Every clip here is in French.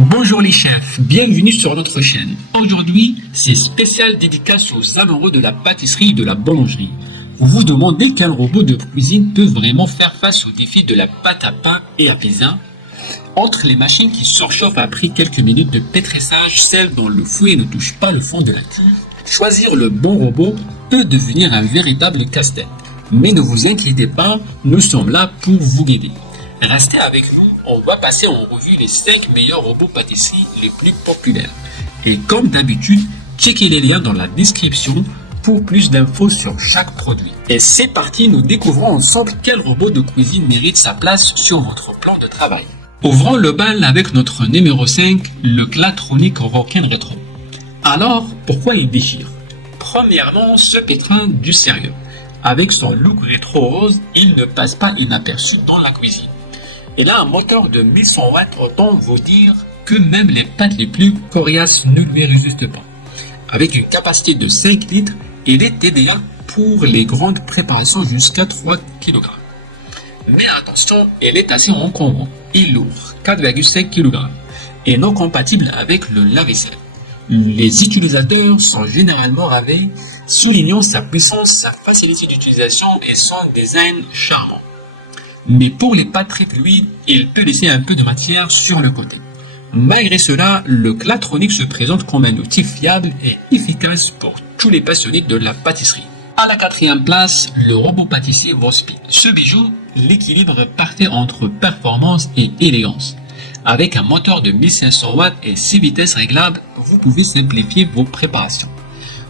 Bonjour les chefs, bienvenue sur notre chaîne. Aujourd'hui, c'est spécial dédicace aux amoureux de la pâtisserie et de la boulangerie. Vous vous demandez quel robot de cuisine peut vraiment faire face au défi de la pâte à pain et à pizza? Entre les machines qui surchauffent après quelques minutes de pétrissage, celles dont le fouet ne touche pas le fond de la cuve, choisir le bon robot peut devenir un véritable casse-tête. Mais ne vous inquiétez pas, nous sommes là pour vous guider. Restez avec nous, on va passer en revue les 5 meilleurs robots pâtisserie les plus populaires. Et comme d'habitude, checkez les liens dans la description pour plus d'infos sur chaque produit. Et c'est parti, nous découvrons ensemble quel robot de cuisine mérite sa place sur votre plan de travail. Ouvrons le bal avec notre numéro 5, le Clatronic Rockin Retro. Alors, pourquoi il déchire? Premièrement, ce pétrin du sérieux. Avec son look rétro rose, il ne passe pas inaperçu dans la cuisine. Il a un moteur de 1100 watts, autant vous dire que même les pâtes les plus coriaces ne lui résistent pas. Avec une capacité de 5 litres, il est idéal pour les grandes préparations jusqu'à 3 kg. Mais attention, il est assez encombrant et lourd, 4,5 kg, et non compatible avec le lave-vaisselle. Les utilisateurs sont généralement ravis, soulignant sa puissance, sa facilité d'utilisation et son design charmant. Mais pour les pâtes très fluides, il peut laisser un peu de matière sur le côté. Malgré cela, le Clatronic se présente comme un outil fiable et efficace pour tous les passionnés de la pâtisserie. À la 4e place, le robot pâtissier Vospeed. Ce bijou, l'équilibre parfait entre performance et élégance. Avec un moteur de 1500 watts et 6 vitesses réglables, vous pouvez simplifier vos préparations.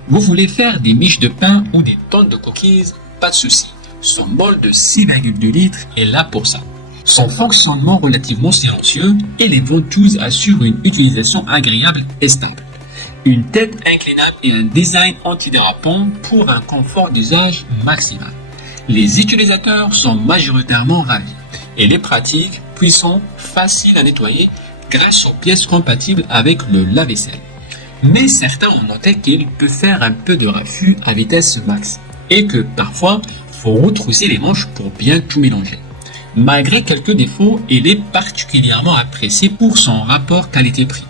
Vous voulez faire des miches de pain ou des tonnes de cookies? Pas de souci. Son bol de 6,2 litres est là pour ça. Son fonctionnement relativement silencieux et les ventouses assurent une utilisation agréable et stable. Une tête inclinable et un design antidérapant pour un confort d'usage maximal. Les utilisateurs sont majoritairement ravis. Il est pratique, puissant, facile à nettoyer grâce aux pièces compatibles avec le lave-vaisselle. Mais certains ont noté qu'il peut faire un peu de raffut à vitesse max et que parfois, faut retrousser les manches pour bien tout mélanger. Malgré quelques défauts, il est particulièrement apprécié pour son rapport qualité-prix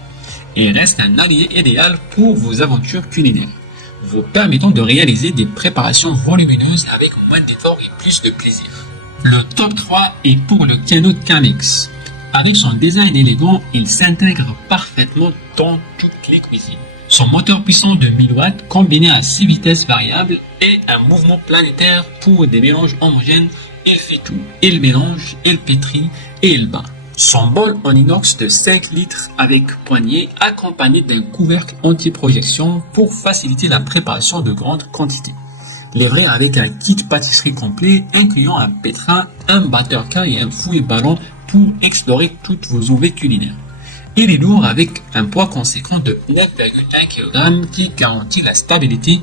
et reste un allié idéal pour vos aventures culinaires, vous permettant de réaliser des préparations volumineuses avec moins d'efforts et plus de plaisir. Le top 3 est pour le Kano Kamex. Avec son design élégant, il s'intègre parfaitement dans toutes les cuisines. Son moteur puissant de 1000 watts combiné à 6 vitesses variables et un mouvement planétaire pour des mélanges homogènes, il fait tout. Il mélange, il pétrit et il bat. Son bol en inox de 5 litres avec poignée accompagné d'un couvercle anti-projection pour faciliter la préparation de grandes quantités. Livré avec un kit pâtisserie complet incluant un pétrin, un batteur-cas et un fouet ballon pour explorer toutes vos envies culinaires. Il est lourd avec un poids conséquent de 9,1 kg qui garantit la stabilité,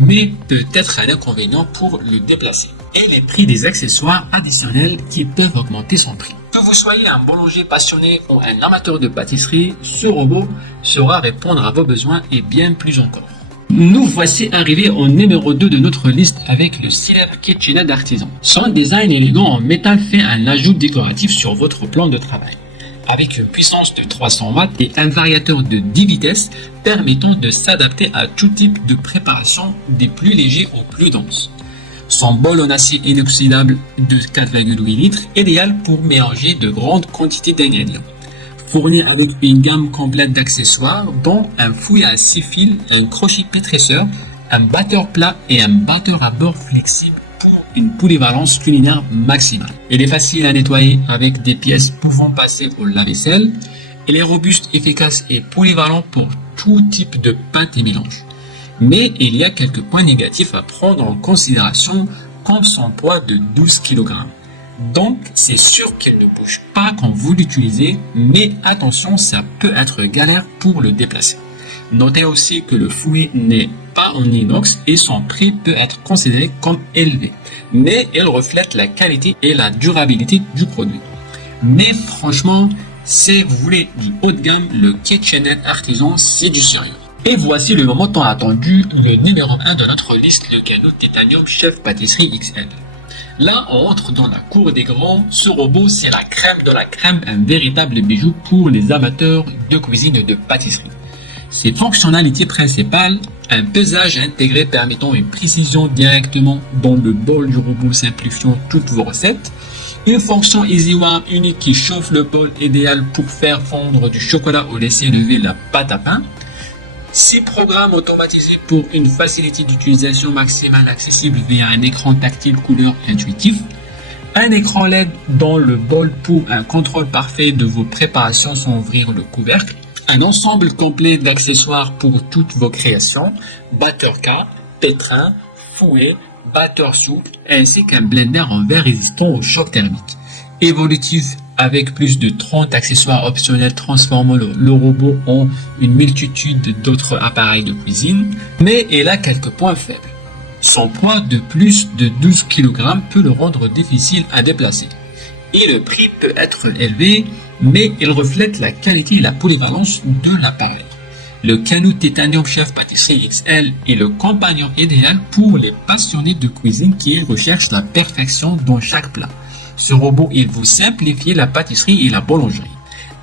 mais peut être un inconvénient pour le déplacer. Et les prix des accessoires additionnels qui peuvent augmenter son prix. Que vous soyez un boulanger passionné ou un amateur de pâtisserie, ce robot saura répondre à vos besoins et bien plus encore. Nous voici arrivés au numéro 2 de notre liste avec le célèbre KitchenAid Artisan. Son design élégant en métal fait un ajout décoratif sur votre plan de travail. Avec une puissance de 300 watts et un variateur de 10 vitesses permettant de s'adapter à tout type de préparation des plus légers aux plus denses. Son bol en acier inoxydable de 4,8 litres, idéal pour mélanger de grandes quantités d'ingrédients. Fourni avec une gamme complète d'accessoires dont un fouet à 6 fils, un crochet pétrisseur, un batteur plat et un batteur à beurre flexible pour une polyvalence culinaire maximale. Il est facile à nettoyer avec des pièces pouvant passer au lave-vaisselle. Il est robuste, efficace et polyvalent pour tout type de pâte et mélange. Mais il y a quelques points négatifs à prendre en considération comme son poids de 12 kg. Donc, c'est sûr qu'il ne bouge pas quand vous l'utilisez, mais attention, ça peut être galère pour le déplacer. Notez aussi que le fouet n'est pas en inox et son prix peut être considéré comme élevé, mais il reflète la qualité et la durabilité du produit. Mais franchement, si vous voulez du haut de gamme, le KitchenAid Artisan, c'est du sérieux. Et voici le moment tant attendu, le numéro 1 de notre liste, le Kano Titanium Chef Pâtisserie XL. Là, on entre dans la cour des grands. Ce robot, c'est la crème de la crème, un véritable bijou pour les amateurs de cuisine et de pâtisserie. Ses fonctionnalités principales, un pesage intégré permettant une précision directement dans le bol du robot simplifiant toutes vos recettes, une fonction Easy Warm unique qui chauffe le bol idéal pour faire fondre du chocolat ou laisser lever la pâte à pain, 6 programmes automatisés pour une facilité d'utilisation maximale accessible via un écran tactile couleur intuitif, un écran LED dans le bol pour un contrôle parfait de vos préparations sans ouvrir le couvercle, un ensemble complet d'accessoires pour toutes vos créations, batteur K, pétrin, fouet, batteur souple, ainsi qu'un blender en verre résistant au choc thermique. Évolutif avec plus de 30 accessoires optionnels transformant le robot en une multitude d'autres appareils de cuisine, mais il a quelques points faibles. Son poids de plus de 12 kg peut le rendre difficile à déplacer. Et le prix peut être élevé, mais il reflète la qualité et la polyvalence de l'appareil. Le Canoo Titanium Chef Pâtisserie XL est le compagnon idéal pour les passionnés de cuisine qui recherchent la perfection dans chaque plat. Ce robot, il vous simplifie la pâtisserie et la boulangerie.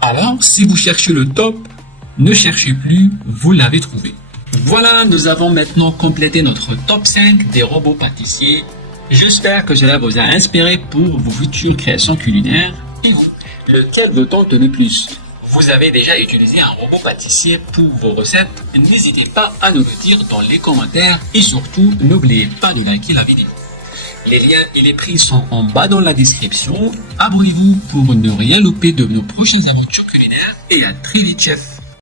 Alors, si vous cherchez le top, ne cherchez plus, vous l'avez trouvé. Voilà, nous avons maintenant complété notre top 5 des robots pâtissiers. J'espère que cela vous a inspiré pour vos futures créations culinaires. Et vous, lequel vous tente le plus? Vous avez déjà utilisé un robot pâtissier pour vos recettes? N'hésitez pas à nous le dire dans les commentaires et surtout, n'oubliez pas de liker la vidéo. Les liens et les prix sont en bas dans la description. Abonnez-vous pour ne rien louper de nos prochaines aventures culinaires et à très vite, chef.